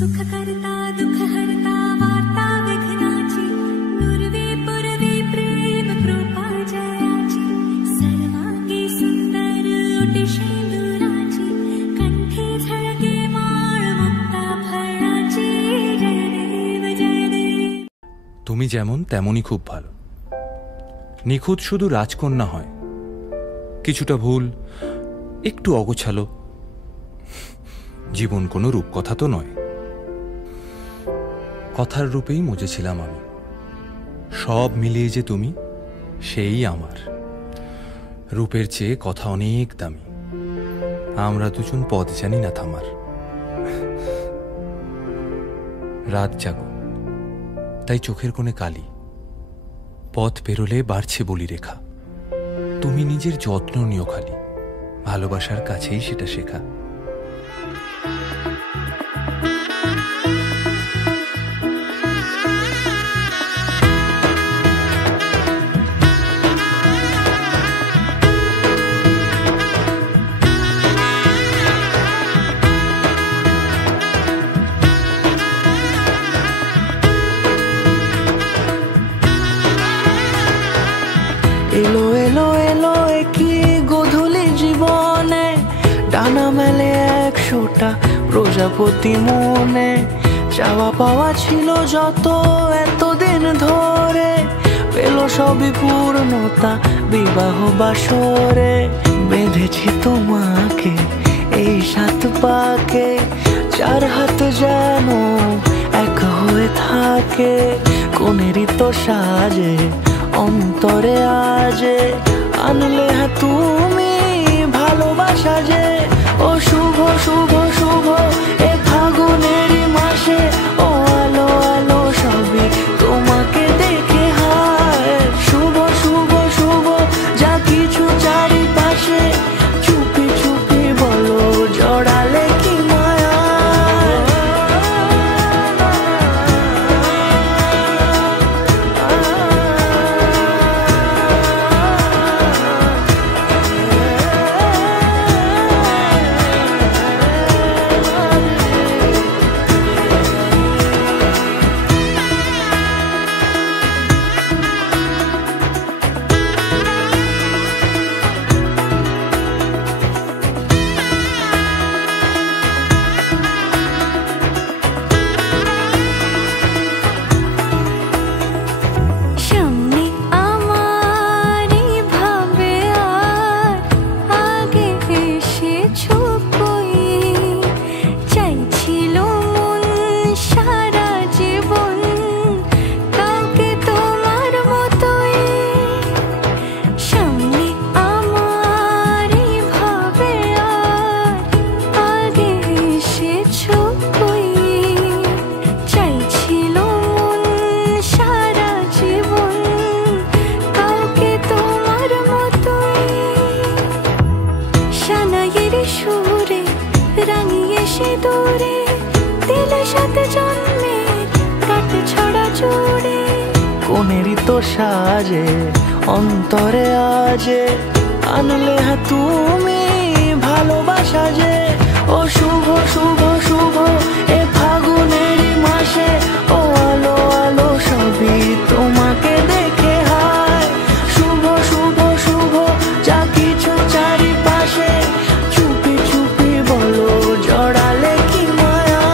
सुख करता दुख हरता वार्ता विघ्नाची नुरवी पुरवी प्रेम कृपा जयाची सर्वांगी सुंदर उटी शेंदुराची कंठी झळके माळ मुक्ता फळाची जय देव जय देव। তুমি যেমন তেমনই খুব ভালো। নিখুঁত শুধু রাজকন্যা হয়, কিছুটা ভুল, একটু অগোছালো। জীবন কোনো রূপকথা তো নয়, কথার রূপেই মজেছিলাম আমি। সব মিলিয়ে যে তুমি, সেই আমার। রূপের চেয়ে কথা অনেক দামি, আমরা দুজন পথ জানি না থামার। রাত জাগো, তাই চোখের কোণে কালি, পথ পেরোলে বাড়ছে বলি রেখা। তুমি নিজের যত্ন নিও খালি, ভালোবাসার কাছেই সেটা শেখা। এলো এলো এলো কি গোধূলি জীবনে, ডানা মেলে 100টা প্রজাপতি মনে। চাওয়া পাওয়া ছিল যত এতদিন ধরে, পেল সবই পূর্ণতা বিবাহ বাসরে। বেঁধেছি তোমাকে এই 7 পাকে, 4 হাত যেন এক হয়ে থাকে। কোনেরই তো সাজে অন্তরে আজে, আনলে তুমি ভালোবাসা যে। ও শুভ শুভ শুভ এ ফাগুনেরই মাসে, ও আলো আলো সবই তোমাকে দেখে হায়। শুভ শুভ শুভ যা কিছু চারিপাশে, চুপি চুপি বলো জড়ালে কি মায়া। কোনেরই তো সাজে অন্তরে আজে, আনলে তুমি ভালোবাসা যে। ও শুভ শুভ শুভ এ ফাগুনেরই মাসে, ও আলো আলো সবই তোমাকে দেখে হায়। শুভ শুভ শুভ যা কিছু চারিপাশে, চুপি চুপি বলো জড়ালে কি মায়া।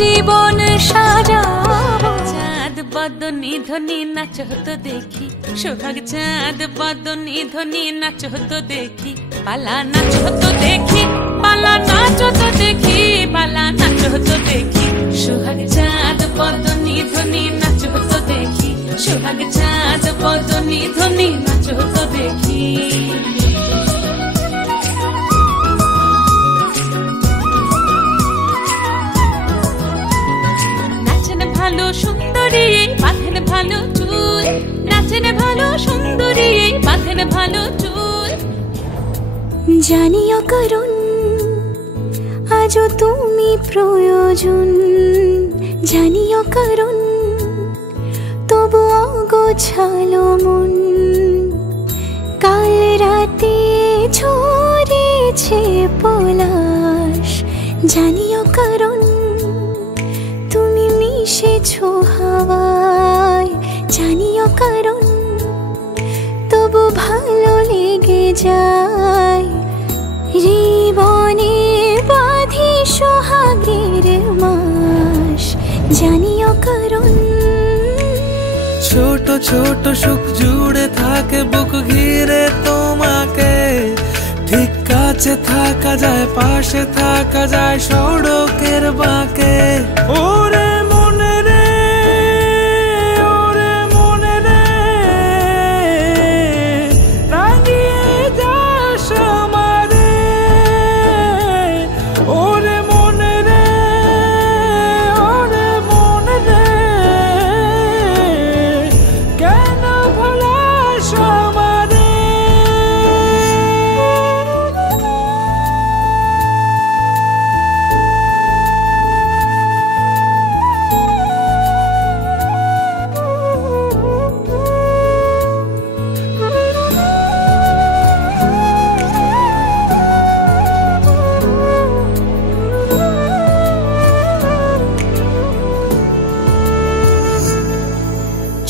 জীবন সাজাবো। চাঁদ বদনি ধ্বনি নাচ তো দেখি, সোহাগ চাঁদ বদনি ধ্বনি নাচ তো দেখি, পালা নাচ তো দেখি, পালা নাচ তো দেখি, পালা নাচ তো দেখি, সোহাগ চাঁদ বদনি ধ্বনি নাচ তো দেখি, সোহাগ চাঁদ বদনি ধ্বনি নাচ তো দেখি। নাচেন ভালো সুন্দরী বাঁধেন ভালো চুল, নাচেন ভালো সুন্দরী বাঁধেন ভালো চুল। জানিও কারণ আজও তুমি প্রয়োজন, জানিও কারণ তবু অগোছালো মন। কাল রাতে ঝরেছে পলাশ, জানিও কারণ তুমি মিশেছো হাওয়ায়, জানিও কারণ তবু ভালো লেগে যায়। জীবনে বাঁধি সোহাগের মাস, জানিও কারণ। ছোট ছোট সুখ জুড়ে থাকে বুক ঘিরে তোমাকে, ঠিক কাছে থাকা যায়, পাশে থাকা যায় সড়কের বাঁকে। ওরে মনে রে, ওরে মনে রে, রাঙিয়ে যাস আমারে। ওরে মনে রে, ওরে মনে রে, কেন ভোলাস আমারে।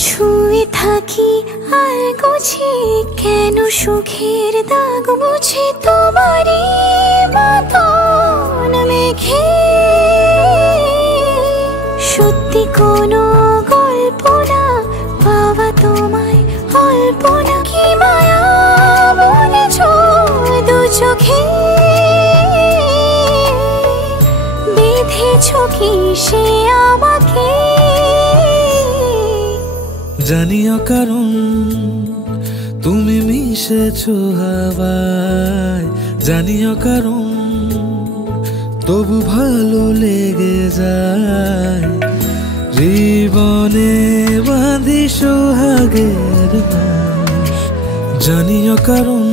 ছুঁয়ে থাকি আর গুছি কেন সুখের দাগ মুছে, তোমারই মতন মেঘে। সত্যি কোনো গল্প না পাওয়া তোমায় অল্প না, কি মায়া বলেছ দু চোখে। বেঁধেছ কি সে আমাকে, জানিও কারণ তুমি মিশেছো হাওয়ায়, জানিও কারণ তবু ভালো লেগে যায়। জীবনে বাঁধি সোহাগের মাস, জানিও কারণ।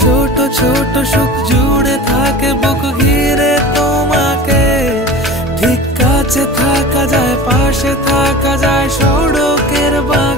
ছোট ছোট সুখ জুড়ে থাকে বুক ঘিরে তোমাকে, ঠিক কাছে থাকা যায়, পাশে থাকা যায় সড়কের বাঁকে।